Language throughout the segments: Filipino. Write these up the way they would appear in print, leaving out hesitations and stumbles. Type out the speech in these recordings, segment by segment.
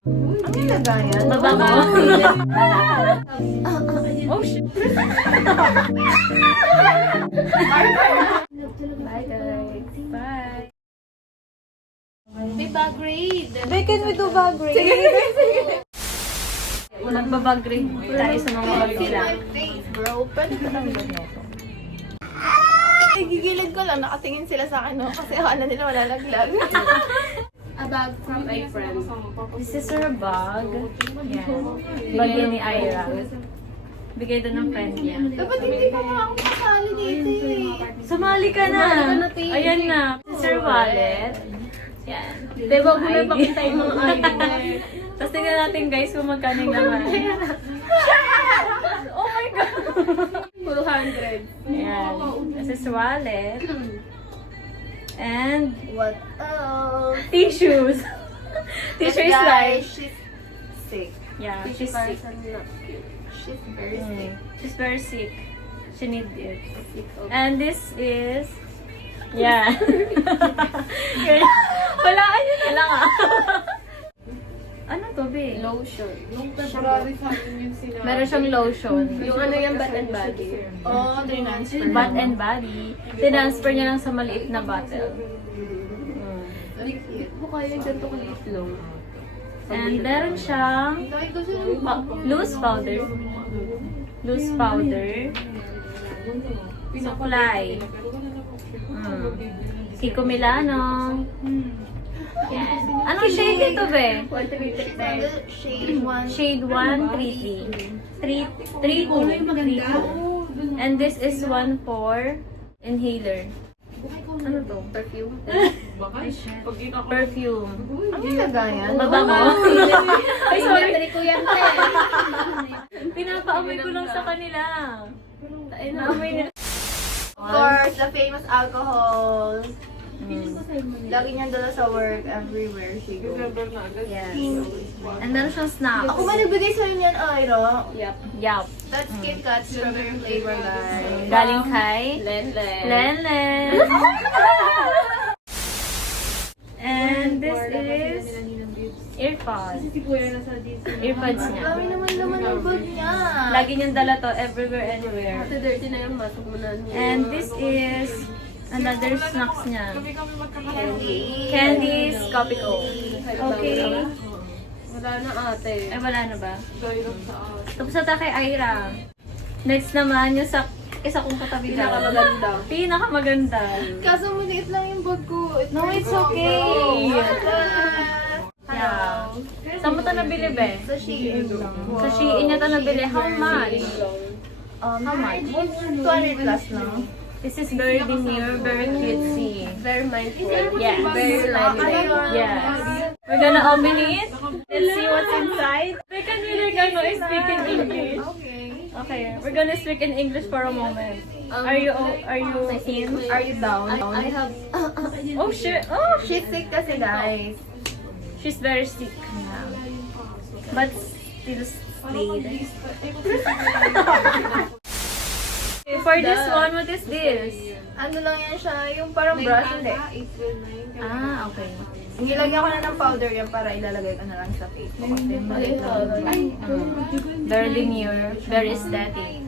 Ang nilagayan? Mabango. Oh, shit. Bye, guys. Bye. May bag grade. Babe, can we do bag grade? Magbabag rin tayo sa mga magtila. Face, bro. Pwede ka lang ganyan. Gigilid ko lang, nakatingin sila sa akin, no? Kasi akala nila malalaglag. A bag from a friend. This is her bag. Yan. Bag yan ni Ira. Bigay doon ng friend niya. Dapat hindi pa nga ako kasali dito eh. Sumali ka na! Ayan na. This is her wallet. Yan. Diba, kung may pakita yung mga ID. Tapos tingnan natin guys kung magkano yung naman. Oh my God! 200. Yan. This is wallet. And What else? tissues. Tissue is Guys, like, she's sick. yeah, she's sick. She's very sick. She's very sick. She need it. And this is, yeah. Wala, ayun na lang ah. Ano to, be? Lotion. Meron siyang lotion. Yung ano yung Bath and Body. Oh, transfer. Bath and body. Tinransfer niya lang sa maliit na bottle. Mukha yung ganito kaliit lang. And meron siyang loose powder. Loose powder. Supply. Kiko Milano. Yan. Anong shade ito, be? Shade 1. Shade 133. 332. And this is one for inhaler. Ano to? Perfume. Perfume. Ang nilagayan? Mabango. Ay, sorry. Kuyan Pinapaamoy ko lang sa kanila. Naamoy nila. Of course, the famous alcohol. Lagi niyang dala sa work, everywhere she goes. Yes. And meron siyang snack. Ako ba nagbigay sa'yo niyan, Ira? Yep. Yup. That's Kit Kat strawberry flavor, guys. Galing kay Len. Lenlen. And this is earpods. Earpods niya. Dami naman naman yung bag niya. Lagi niyang dala to everywhere, anywhere. Ito dirty na yung masok mo na. And this is another snacks niya. Candy. Candies, Coffee Co. Okay. Wala na ate. Ay, wala na ba? Tapos na tayo kay Ira. Next naman, yung sa isa kong katabi dyan. Pinakamaganda. Pinaka-maganda. Kaso maliit lang yung bag ko. No, it's okay. Yeah. Saan mo ito nabili, be? Sa Shein lang. Sa Shein niya ito nabili. How much? How much? 200 plus lang. This is very demure, very cutesy. Very mindful. Yes. Very lively. Yes. We're gonna open it. Let's see what's inside. We can really gonna speak in English. Okay. Okay, we're gonna speak in English for a moment. Are you in? Are you down? I have Oh shit! Oh, She's sick kasi, guys. she's very sick. But still stayed. For this one, what is this? Ano lang yan siya, yung parang brush, hindi. Ah, okay. Nilagyan ko na ng powder yan para ilalagay ko na lang sa face ko. Kasi maliit lang. Very demure, very aesthetic.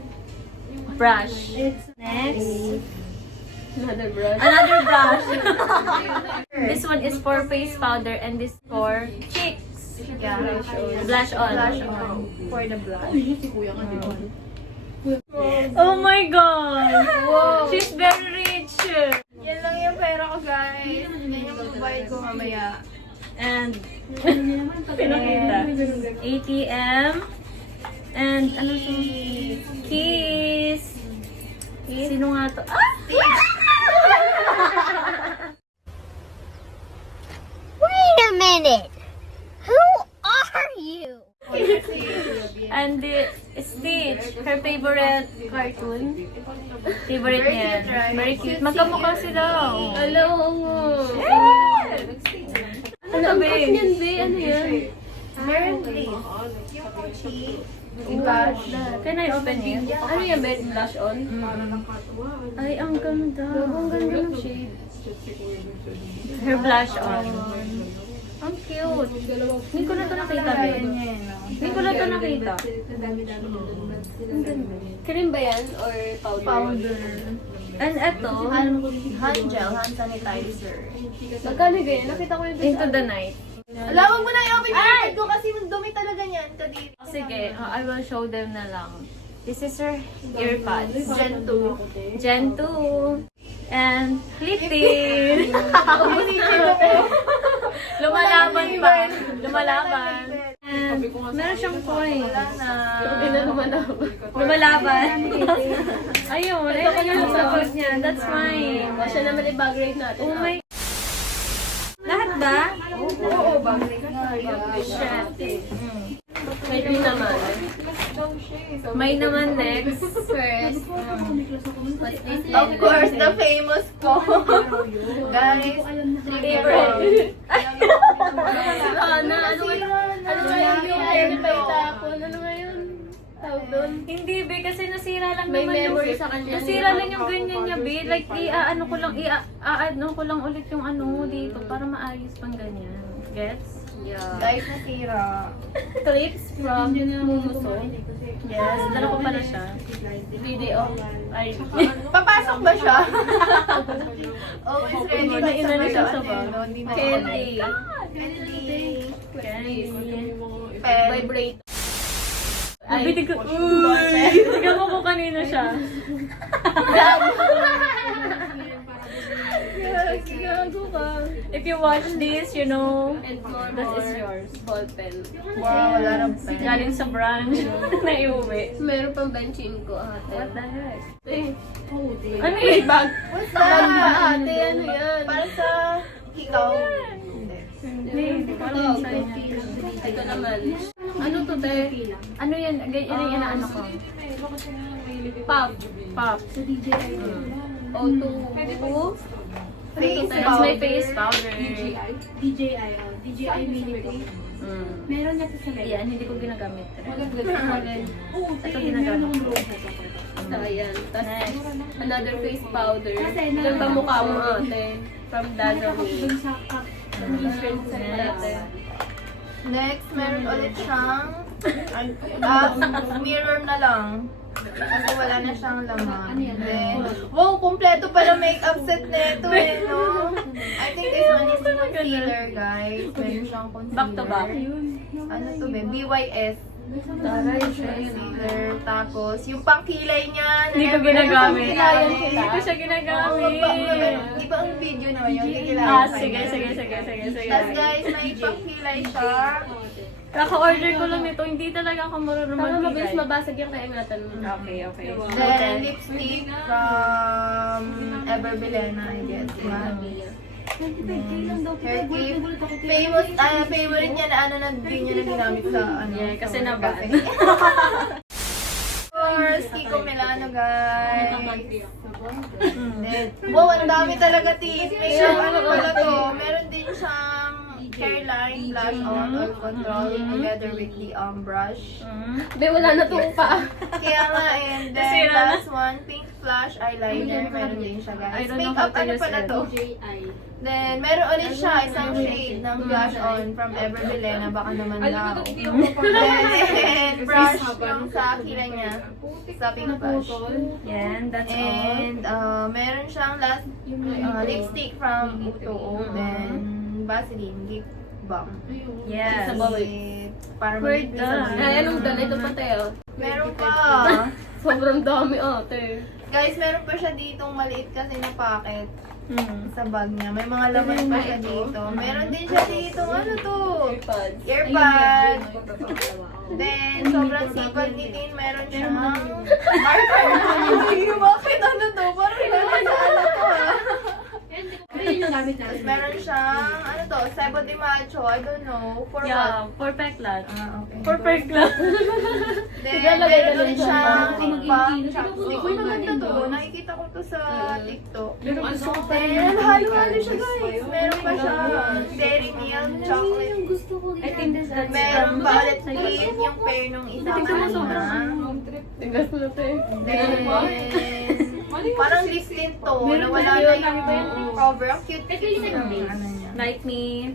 Brush. Next, another brush. another brush. This one is for face powder and this for cheeks. Yeah. Blush on. Blush on. For the blush. Oh my God! Wow. She's very rich. Yan lang yung pera ko, guys. Yan yung magbabayad ko mamaya. And pinakita. ATM. And ano to? Keys. Sino nga to? Ah! Wait a minute. Who are you? And the Stitch, her favorite cartoon. Favorite niya. Very cute. Magkamukha sila. Hello. Ano to, babe? Yan, be. Ano yan? Meron please. Yung mochi. Yung blush. Can I open it? Ano yan, be? Blush on? Ay, ang ganda. Ang ganda ng shade. Her blush on. Ang cute. Hindi ko na ito nakita, Ben. Hindi ko na ito nakita. Cream ba yan? Or powder? Powder. And eto, Hand gel, hand sanitizer. Magkano ganyan? Nakita ko yung Into the Night. Alam, wag mo na i-open yung ko kasi dumi talaga niyan. Kadiri. Sige, I will show them na lang. This is her earpods. Gen 2. Gen 2. And lifting. Lumalaban pa. Lumalaban. And meron siyang coin. Hindi na lumalaban. Lumalaban. Ayun, ayun yung support niya. That's mine. Siya naman i-bag-rate natin. Oh my... Lahat ba? Oo, bag-rate na. Shit. May green naman. May naman next. First, what's this? Of course, the famous po. Guys, Favorite. Ano ngayon yung ayaw pa itapon? Ano ngayon? Tawag doon? Hindi, be, kasi nasira lang May naman memory yung... sa kanya. Nasira lang yung ganyan niya, be. Like, i-ano ko lang ulit yung ano dito para maayos pang ganyan. Gets? Yeah. guys, nasira. Clips from Mumuso. Yes, dala ko pala siya. Video. Ay. Papasok ba siya? Always ready. Hindi na inano siya sa bag. Candy. Candy. Guys. Pen. Vibrate. Ay, tignan mo kung kanino siya. Gago ka. If you watch this, you know, And more. that is yours. Ball pen. Wow, wala nang pen. Galing sa branch na iuwi. Meron pang benching ko ate. What the heck? Eh, Ano yun? bag. What's Bag ba that? ate? Ano yan? Para sa hikaw. Hindi. Hindi ko alam sa inyo. Ito naman. Ano to, te? Ano yan? Yan yung inaano ko. Pop. Pop. O2. Face That's my powder. face powder. DJI Mini 3. Meron na ito sa Mega. Yan, hindi ko ginagamit. Oo, Ito ginagamit ko. So, ayan. Tapos, Next. another face powder. Kasi, Ilan ba mukha mo ate? From Nakita ko Dazzle dun sa cup. Different Next. Next, meron ulit siyang mirror na lang. Kasi wala na siyang laman. Then, wow, kumpleto pala makeup set nito eh, no? I think this one is concealer, guys. Meron siyang concealer. Back to back. Ano to, be? BYS. Concealer. Tapos, yung pangkilay niya. Hindi ko ginagamit. Kilayan Hindi ko siya ginagamit. Di ba ang video naman yun? Hindi kilayan Ah, sa sige, kanya. sige, sige, sige, sige. Tapos guys, may pangkilay siya. Kaka-order ko lang nito. Hindi talaga ako marunong Para mabilis magbigay. mabasag yung kaingatan mo. Okay, okay. Then, lipstick from Everbilena, I guess. Yan. Hair kit. Famous, favorite niya na ano na din niya na ginamit sa ano. Yeah, kasi sa naban. cafe. Course, Kiko Milano, guys. Then, wow, ang dami talaga teeth. May ano pala to. Meron din siyang hairline, blush on, oil control, together with the brush. Be, wala na itong pa. Kaya nga, and then Nasira na. last one, pink flash eyeliner. Meron din siya, I guys. don't know Makeup, how to ano use pala it. to? Then, meron ulit siya, isang shade ng blush on from Everbilena. Baka naman daw. Then, brush yung sa kilay niya. Sa pink blush. Yan, that's all. And, meron siyang last lipstick from Uto. Then, Vaseline lip balm. Yes. Sa bawal. Para We're magiging done. Ay, anong done? Ito pa tayo. Meron pa. Sobrang dami ate. Guys, meron pa siya ditong maliit kasi na packet Mm. sa bag niya. May mga laman pa siya dito. Meron din siya ditong ano to? Earpods. Earbud. Then, sobrang sipag ni Tin. Meron siyang marker. Bakit ano to? Parang kilala sa ano to ah. Tapos meron siyang, ano to? Sebo de Macho. I don't know. For what? Yeah, perfect lot. Okay. Perfect lot. Then, Ilalagay meron na ulit din sa siyang mga lip balm, chapstick. Uy, maganda to. Nakikita ko to sa TikTok. Then, halo-halo siya guys. Meron pa siya Dairy Milk chocolate. I think that's Meron from... pa ulit clean yung pair nung isa kanina. Tingnan mo ate. Then, parang lip tint to. Nawala na yung cover. Ang cute ng ano niya. Like me.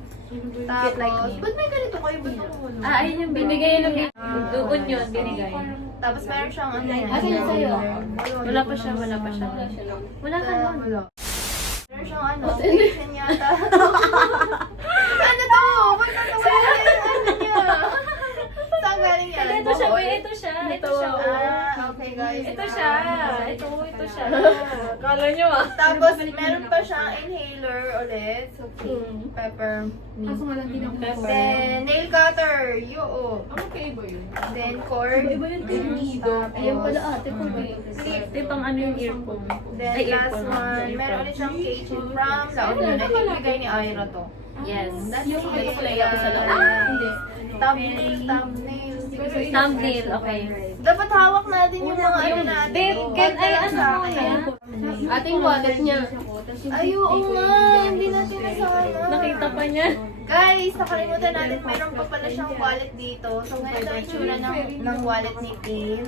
Tapos, like me. ba't may ganito kayo? Ba't ako wala? Ayun yung binigay ng doon yun, binigay. Tapos meron siyang ano yan. Asan yung sa'yo? Wala pa siya. Wala ka nun. Meron siyang ano, patient yata. Ano to? Ba't natawa yung ano niya? Saan galing yan? Ito siya, ito siya. Ah, okay guys. Ito siya. Ito siya. Kala nyo ah. Tapos, meron pa siyang inhaler ulit. So, pepper. Kaso nga lang, hindi na ako Then, nail cutter. Yoo. Then, cord. Ayun pala ate ko. Ito pang ano yung earphone. Then, last one. Meron ulit siyang keychain from La Union. I think bigay ni Ira to. Yes. That's Yung it. play ako sa loob. Hindi. Thumbnail. Thumbnail, okay. Dapat hawak natin yung mga ano natin. Babe, can I ano muna? Ating wallet niya. Ay, oo nga. Hindi natin nasama. Nakita pa niya. Guys, nakalimutan natin, meron pa pala siyang wallet dito. So, ganito ang itsura ng wallet ni Tin.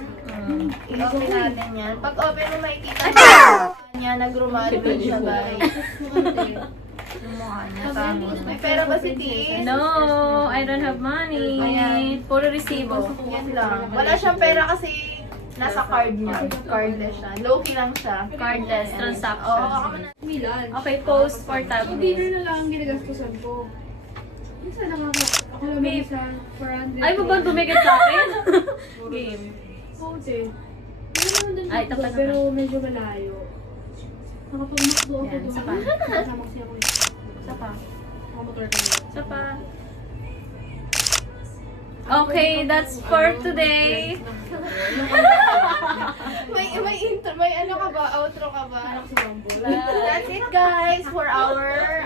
I-open natin yan. Pag open mo, makikita niya, nag-rumaro siya, guys. Yung mukha niya, tama. May pera ba si Tin? No, I don't have money. Ayan. Puro resibo. Yan lang. Wala siyang pera kasi nasa card niya. Cardless siya. Low-key lang siya. Cardless Oo, transaction. Milan. Okay, post for Dinner thumbnail. na lang ang ginagastusan ko. Minsan ako lang Babe. sa 400. Ay, mo ba tumigit sa akin? Game. Oo, te. Meron naman doon Ay, dito, tapat pero medyo malayo. Nakapag-makdo ako Yan, doon. isa pa. Kasama kasi ako eh. Isa pa. Makamotor kami. Isa pa. Okay, that's for today. May ano ka ba? Outro ka ba? Anak sa Rambo. That's it, guys, for our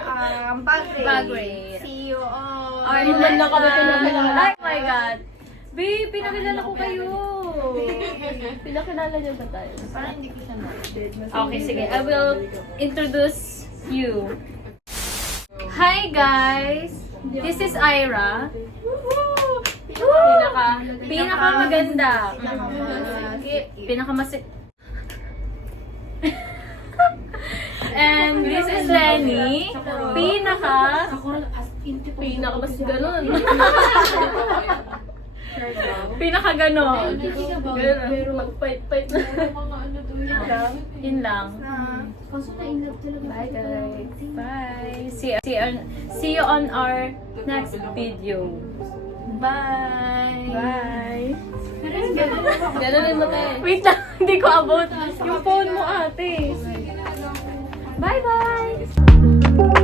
bag raid. Bag raid. See you on Or the man next lang kami one. pinakilala. Oh my God. Babe, pinakilala ko kayo. Pinakilala niya ba tayo? Parang hindi ko siya na. Okay, sige. I will introduce you. Hi, guys. This is Ira. Pinaka maganda. Pinakamasik. And this is Lenny. Pinaka mas ganun. Pinaka ganon. Pero mag-fight-fight na. Mga ano doon. Yun lang. Kaso na-inlove talaga. Bye guys. Bye. See you on our next video. Bye. Bye. Ganunin mo tayo. Wait lang, hindi ko abot. Yung phone mo ate. Bye bye.